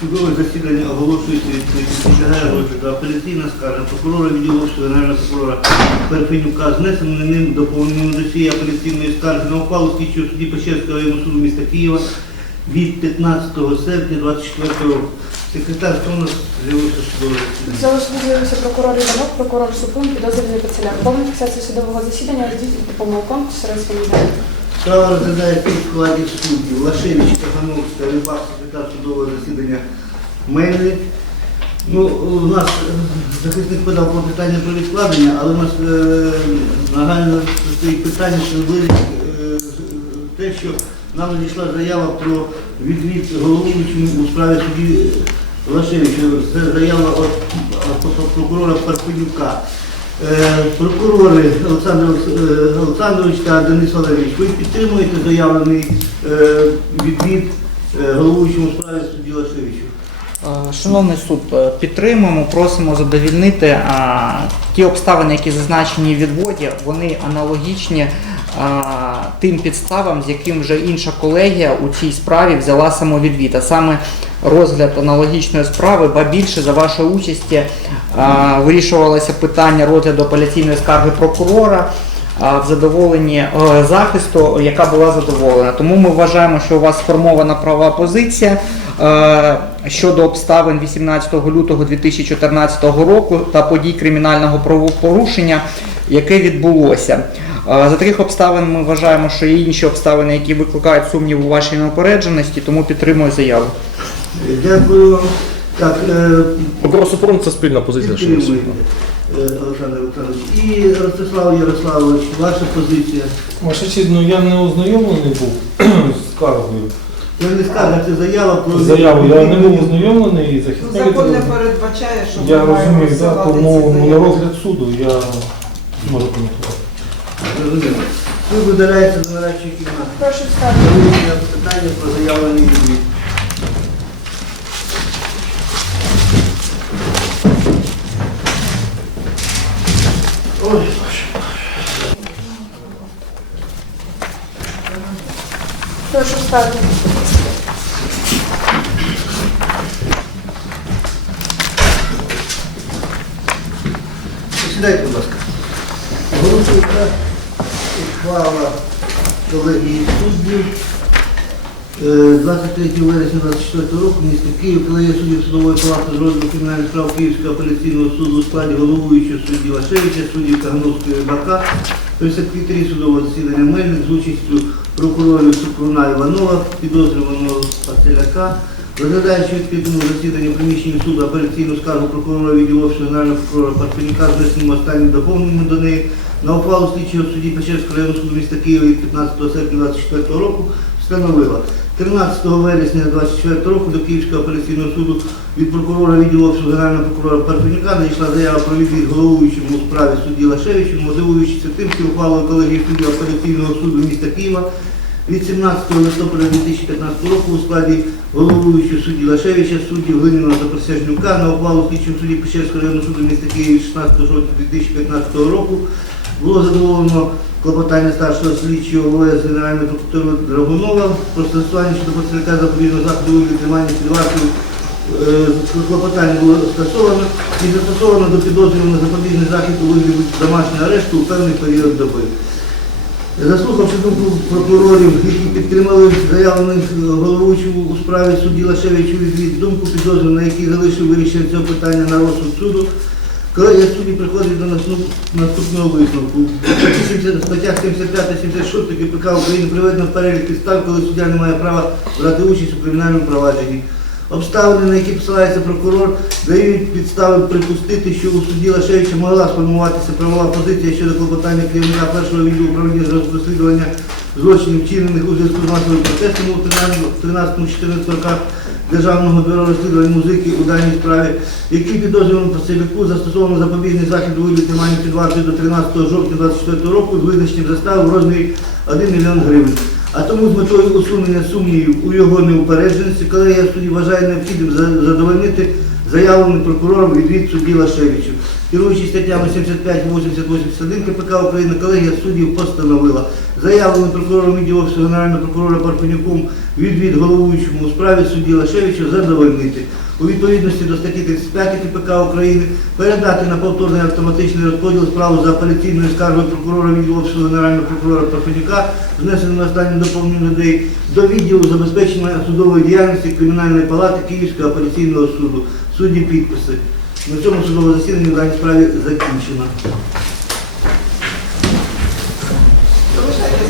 Судове засідання оголошується відкритим. Підлягає розгляду апеляційна скарга прокурора Офісу Генерального прокурора Перфенюка знесено ним до цієї апеляційної скарги на ухвалу слідчого судді Печерського районного суду міста Києва від 15 серпня 24 року. Секретар, хто у нас з'явився судове засідання? Цього суду з'явився прокурор Іванов, прокурор Супрун, підозрюваний Пацеляк. Повна фіксація судового засідання розділити по помилкам серед своїх Справа розглядається у складі суддів Лашевич, Кахановська, Рибак, секретар судового засідання Мельник. Ну, у нас е, захисник подав про питання про відкладення, але у нас е, нагально стоїть питання, що вирішить е, те, що нам надійшла заява про відвід головуючому у справі судді Лашевича. Це заява від прокурора Парфенюка. Е, Прокурори Олександр е, Олександрович та Денис Валерійович, ви підтримуєте заявлений е, відвід головуючому справі судді Лашевичу? Шановний суд, підтримуємо, просимо задовільнити ті обставини, які зазначені в відводі, вони аналогічні тим підставам, з яким вже інша колегія у цій справі взяла самовідвід. А саме розгляд аналогічної справи, ба більше за вашої участі вирішувалося питання розгляду апеляційної скарги прокурора в задоволенні е, захисту, яка була задоволена. Тому ми вважаємо, що у вас сформована права позиція е, щодо обставин 18 лютого 2014 року та подій кримінального правопорушення, яке відбулося. За таких обставин ми вважаємо, що є інші обставини, які викликають сумнів у вашій неупередженості, тому підтримую заяву. Дякую вам. Так, е, це спільна позиція. що ми підтримуєте, е, Олександр Олександрович. І Ростислав Ярославович, ваша позиція. Ваша честь, ну я не ознайомлений був з скаргою. Ви не скажете, заява про Заяву я не був ознайомлений і Ну, захисник. Закон не передбачає, що Я ми маємо розумію, да, розсилати тому ці на заяви. розгляд суду я можу коментувати. Зрозуміло. Суд видаляється до нарадчої кімнати. Прошу встати. Питання про заявлений відвід. Ой, Прошу встати. Сідайте, будь ласка. Голосується ухвала колегії суддів. Е, 23 вересня 24 року місто Київ, колегія суддів судової палати з розгляду кримінальних справ Київського апеляційного суду у складі головуючого судді Вашевича, судді Кагановського Рибака, при секретарі судового засідання Мельник з участю прокурорів Супруна Іванова, підозрюваного Пастеляка, Розглядаючи відкритому засіданні приміщення суду апеляційну скаргу прокурора відділу Генерального прокурора Парфенюка з внесенням останнім доповненням до неї на ухвалу слідчого судді Печерського районного суду міста Києва від 15 серпня 2024 року встановила 13 вересня 2024 року до Київського апеляційного суду від прокурора відділу Офісу Генерального прокурора Парфенюка надійшла заява про відвід головуючому у справі судді Лашевичу, мотивуючися тим, що ухвалою колегії суддів апеляційного суду міста Києва від 17 листопада 2015 року у складі головуючого судді Лашевича, судді Глиніного та Присяжнюка на ухвалу слідчого судді Печерського районного суду міста Києва 16 жовтня 2015 року було задоволено клопотання старшого слідчого ОВС Генеральної прокуратури Драгунова про застосування щодо працівника запобіжного заходу у тримання під вартою Е, клопотання було скасовано і застосовано до підозрюваного запобіжний захід у вигляді домашнього арешту у певний період доби. Заслухавши думку прокурорів, які підтримали заявлених головуючому у справі судді Лашевичу відвід думку підозрюваного, який залишив вирішення цього питання на розсуд суду, колегія судді приходить до наступ- наступного висновку. В статтях 75-76 КПК України приведено в перелік підстав, коли суддя не має права брати участь у кримінальному провадженні. Обставини, на які посилається прокурор, дають підстави припустити, що у судді Лашевича могла сформуватися правова позиція щодо клопотання керівника першого відділу управління з розслідування злочинів, вчинених у зв'язку з масовими протестами у 13-14 роках Державного бюро розслідувань музики у даній справі, які підозрюваному працівнику застосовано запобіжний захід у вигляді тримання під вартою до 13 жовтня 2024 року з визначенням застави в розмірі 1 мільйон гривень. А тому з метою усунення сумнівів у його неупередженості колегія судді вважає необхідним за- задовольнити заявлений прокурором відвід судді Лашевичу. Керуючись статтями 75 і 80 81 КПК України, колегія суддів постановила заявлений прокурором відділу Генерального прокурора Парфенюком відвід головуючому у справі судді Лашевича задовольнити. У відповідності до статті 35 КПК України передати на повторний автоматичний розподіл справу за апеляційною скаргою прокурора відділу Офісу Генерального прокурора Парфенюка, внесеним останнім доповненням людей, до відділу забезпечення судової діяльності Кримінальної палати Київського апеляційного суду. Судді підписи. На цьому судове засідання в даній справі закінчено. Залишайтесь.